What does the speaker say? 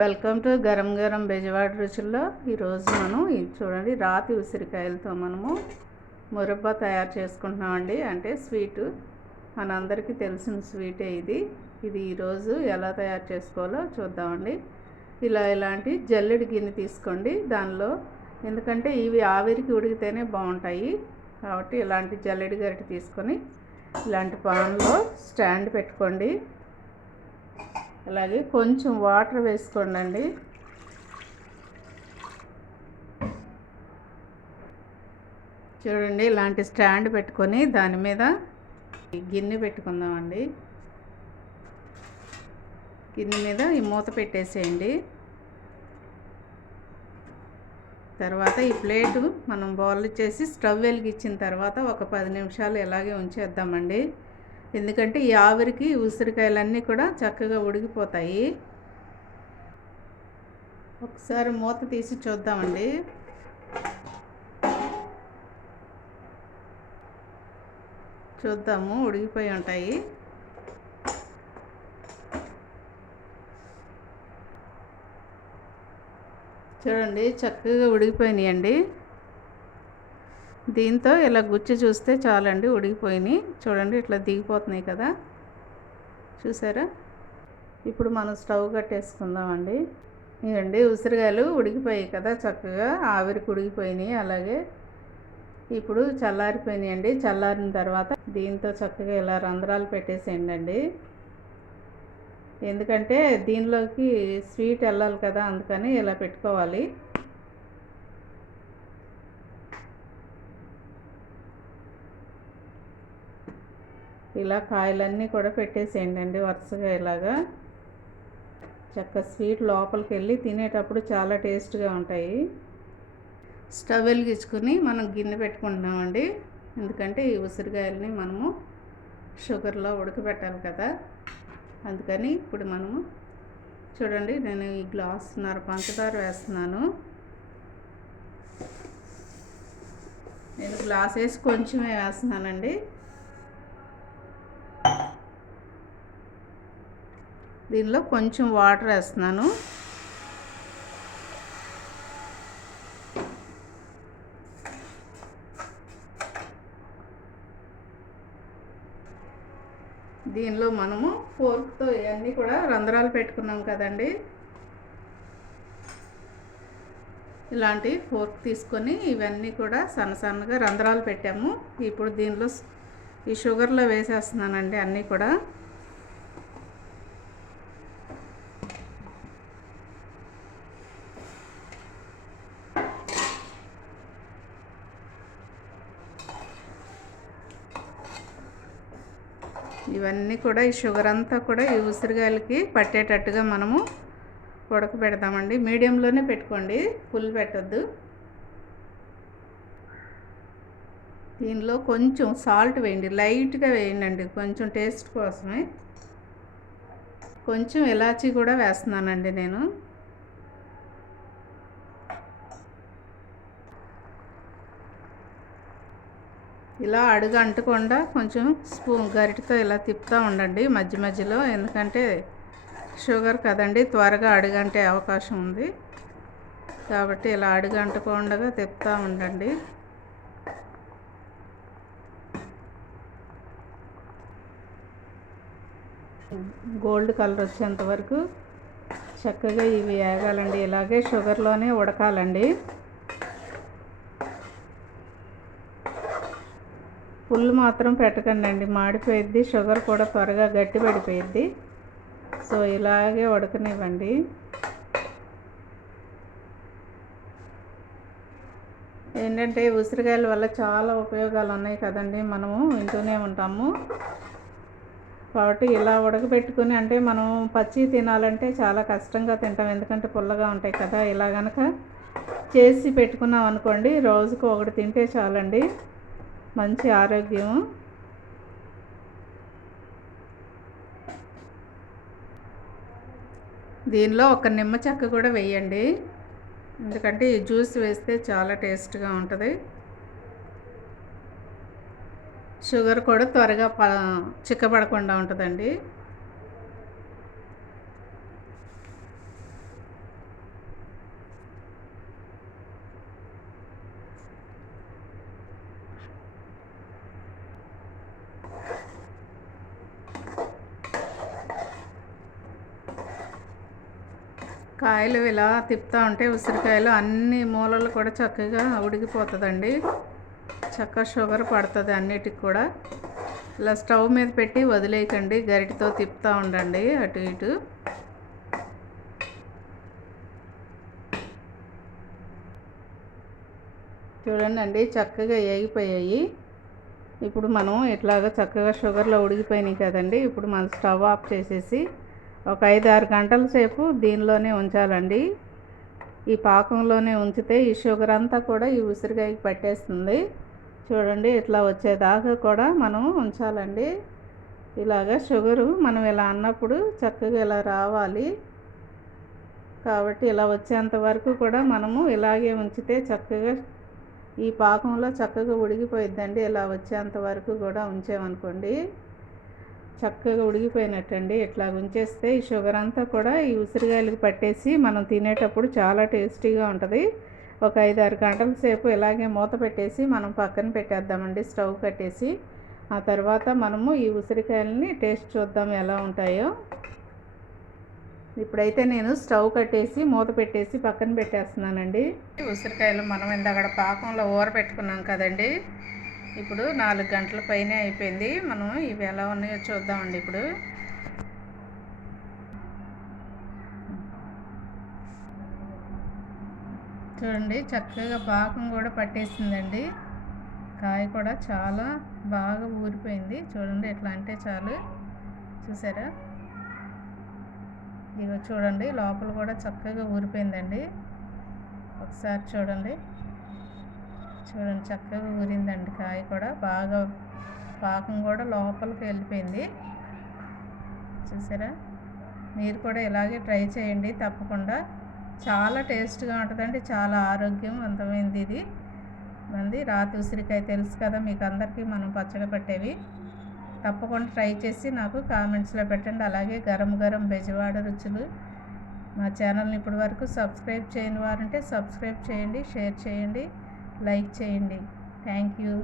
Welcome to Garam Garam Bezawada రుచుల్లో. ఈరోజు మనం ఇది చూడండి, రాతి ఉసిరికాయలతో మనము మురబ్బా తయారు చేసుకుంటున్నామండి. అంటే స్వీటు, మనందరికీ తెలిసిన స్వీటే ఇది. ఈరోజు ఎలా తయారు చేసుకోవాలో చూద్దామండి. ఇలాంటి జల్లెడి గిన్నె తీసుకోండి. దానిలో ఎందుకంటే ఇవి ఆవిరికి ఉడికితేనే బాగుంటాయి కాబట్టి ఇలాంటి జల్లెడి గరిటె తీసుకొని ఇలాంటి పాన్లో స్టాండ్ పెట్టుకోండి. అలాగే కొంచెం వాటర్ వేసుకోండి. చూడండి, ఇలాంటి స్టాండ్ పెట్టుకొని దాని మీద గిన్నె పెట్టుకుందామండి. గిన్నె మీద ఈ మూత పెట్టేసేయండి. తర్వాత ఈ ప్లేటు మనం బౌల్ చేసి స్టవ్ వెలిగించిన తర్వాత ఒక 10 నిమిషాలు ఇలాగే ఉంచేద్దామండి. ఎందుకంటే ఈ ఆవిరికి ఉసిరికాయలన్నీ కూడా చక్కగా ఉడికిపోతాయి. ఒకసారి మూత తీసి చూద్దామండి. చూద్దాము, ఉడికిపోయి ఉంటాయి. చూడండి, చక్కగా ఉడికిపోయినాయండి. దీంతో ఇలా గుచ్చి చూస్తే చాలండి, ఉడికిపోయినాయి. చూడండి, ఇట్లా దిగిపోతున్నాయి కదా, చూసారా? ఇప్పుడు మనం స్టవ్ కట్టేసుకుందామండి. ఇదండి, ఉసిరికాయలు ఉడికిపోయాయి కదా, చక్కగా ఆవిరికి ఉడికిపోయినాయి. అలాగే ఇప్పుడు చల్లారిపోయినాయండి. చల్లారిన తర్వాత దీంతో చక్కగా ఇలా రంధ్రాలు పెట్టేసేయండి. ఎందుకంటే దీనిలోకి స్వీట్ వెళ్ళాలి కదా, అందుకని ఇలా పెట్టుకోవాలి. ఇలా కాయలన్నీ కూడా పెట్టేసేయండి వరుసగా. ఇలాగా చక్కగా స్వీట్ లోపలికి వెళ్ళి తినేటప్పుడు చాలా టేస్ట్గా ఉంటాయి. స్టవ్ వెలిగించుకుని మనం గిన్నె పెట్టుకుంటున్నామండి. ఎందుకంటే ఈ ఉసిరికాయలని మనము షుగర్లో ఉడకబెట్టాలి కదా, అందుకని ఇప్పుడు మనము చూడండి, నేను ఈ గ్లాసున్నర పంచదార వేస్తున్నాను. నేను గ్లాస్ వేసి కొంచెమే వేస్తున్నానండి. దీనిలో కొంచెం వాటర్ వేస్తున్నాను. దీనిలో మనము ఫోర్క్తో ఇవన్నీ కూడా రంధ్రాలు పెట్టుకున్నాం కదండి. ఇలాంటి ఫోర్క్ తీసుకొని ఇవన్నీ కూడా సన్నగా రంధ్రాలు పెట్టాము. ఇప్పుడు దీనిలో ఈ షుగర్లో వేసేస్తున్నానండి అన్నీ కూడా. ఇవన్నీ కూడా ఈ షుగర్ అంతా కూడా ఈ ఉసిరికాయలకి పట్టేటట్టుగా మనము ఉడకబెడదామండి. మీడియంలోనే పెట్టుకోండి, ఫుల్ పెట్టద్దు. దీనిలో కొంచెం సాల్ట్ వేయండి, లైట్గా వేయండి, కొంచెం టేస్ట్ కోసమే. కొంచెం ఇలాచీ కూడా వేస్తున్నానండి నేను. ఇలా అడుగు అంటకుండా కొంచెం స్పూన్ గరిటతో ఇలా తిప్పుతూ ఉండండి మధ్య మధ్యలో. ఎందుకంటే షుగర్ కదండి, త్వరగా అడుగంటే అవకాశం ఉంది కాబట్టి ఇలా అడుగు అంటకుండా తిప్పుతూ ఉండండి. గోల్డ్ కలర్ వచ్చేంత వరకు చక్కగా ఇవి వేగాలండి. ఇలాగే షుగర్లోనే ఉడకాలండి. ఫుల్ మాత్రం పెట్టకండి, మాడిపోయిద్ది. షుగర్ కూడా త్వరగా గట్టి పడిపోయిద్ది. సో ఇలాగే ఉడకనివ్వండి. ఏంటంటే ఉసిరికాయల వల్ల చాలా ఉపయోగాలు ఉన్నాయి కదండి, మనము వింటూనే ఉంటాము. కాబట్టి ఇలా ఉడకబెట్టుకుని, అంటే మనం పచ్చి తినాలంటే చాలా కష్టంగా తింటాం, ఎందుకంటే పుల్లగా ఉంటాయి కదా. ఇలా కనుక చేసి పెట్టుకున్నాం అనుకోండి, రోజుకు ఒకటి తింటే చాలండి, మంచి ఆరోగ్యం. దీనిలో ఒక నిమ్మ చెక్క కూడా వేయండి, ఎందుకంటే ఈ జ్యూస్ వేస్తే చాలా టేస్ట్గా ఉంటుంది. షుగర్ కూడా త్వరగా చిక్కబడకుండా ఉంటుందండి. కాయలు ఇలా తిప్పుతూ ఉంటే ఉసిరికాయలు అన్ని మూలలు కూడా చక్కగా ఉడికిపోతుందండి. చక్కగా షుగర్ పడుతుంది అన్నిటికి కూడా. ఇలా స్టవ్ మీద పెట్టి వదిలేయకండి, గరిటతో తిప్పుతూ ఉండండి అటు ఇటు. చూడండి చక్కగా ఏగిపోయాయి. ఇప్పుడు మనం ఇట్లాగా చక్కగా షుగర్లో ఉడికిపోయినాయి కదండి. ఇప్పుడు మనం స్టవ్ ఆఫ్ చేసేసి ఒక 5-6 గంటల సేపు దీనిలోనే ఉంచాలండి. ఈ పాకంలోనే ఉంచితే ఈ షుగర్ అంతా కూడా ఈ ఉసిరికాయకి పట్టేస్తుంది. చూడండి ఇట్లా వచ్చేదాకా కూడా మనం ఉంచాలండి. ఇలాగ షుగరు మనం ఇలా అన్నప్పుడు చక్కగా ఇలా రావాలి. కాబట్టి ఇలా వచ్చేంత వరకు కూడా మనము ఇలాగే ఉంచితే చక్కగా ఈ పాకంలో చక్కగా ఉడికిపోయిద్దండి. ఇలా వచ్చేంత వరకు కూడా ఉంచామనుకోండి చక్కగా ఉడికిపోయినట్టండి. ఇట్లా ఉంచేస్తే ఈ షుగర్ అంతా కూడా ఈ ఉసిరికాయలకు పట్టేసి మనం తినేటప్పుడు చాలా టేస్టీగా ఉంటుంది. ఒక 5-6 గంటల సేపు ఇలాగే మూత పెట్టేసి మనం పక్కన పెట్టేద్దామండి, స్టవ్ కట్టేసి. ఆ తర్వాత మనము ఈ ఉసిరికాయలని టేస్ట్ చూద్దాం ఎలా ఉంటాయో. ఇప్పుడైతే నేను స్టవ్ కట్టేసి మూత పెట్టేసి పక్కన పెట్టేస్తున్నానండి. ఉసిరికాయలు మనం ఇందాక పాకంలో ఊరబెట్టుకున్నాం కదండి. ఇప్పుడు 4 గంటల పైనే అయిపోయింది. మనం ఇవి ఎలా ఉన్నాయో చూద్దామండి. ఇప్పుడు చూడండి చక్కగా పాకం కూడా పట్టేసిందండి. కాయ కూడా చాలా బాగా ఊరిపోయింది. చూడండి ఎట్లా అంటే చాలు, చూసారా? ఇగో చూడండి లోపల కూడా చక్కగా ఊరిపోయిందండి. ఒకసారి చూడండి చక్కగా ఊరిందండి. కాయ కూడా బాగా పాకం కూడా లోపలికి వెళ్ళిపోయింది. చూసారా? మీరు కూడా ఇలాగే ట్రై చేయండి తప్పకుండా. చాలా టేస్ట్గా ఉంటుందండి, చాలా ఆరోగ్యవంతమైనది ఇది. మంది రాతి ఉసిరికాయ తెలుసు కదా మీకు అందరికీ, మనం పచ్చడి పెట్టేవి. తప్పకుండా ట్రై చేసి నాకు కామెంట్స్లో పెట్టండి. అలాగే గరం గరం బెజవాడ రుచులు మా ఛానల్ని ఇప్పటి వరకు సబ్స్క్రైబ్ చేయని వారంటే సబ్స్క్రైబ్ చేయండి, షేర్ చేయండి, లైక్ చేయండి. Thank you.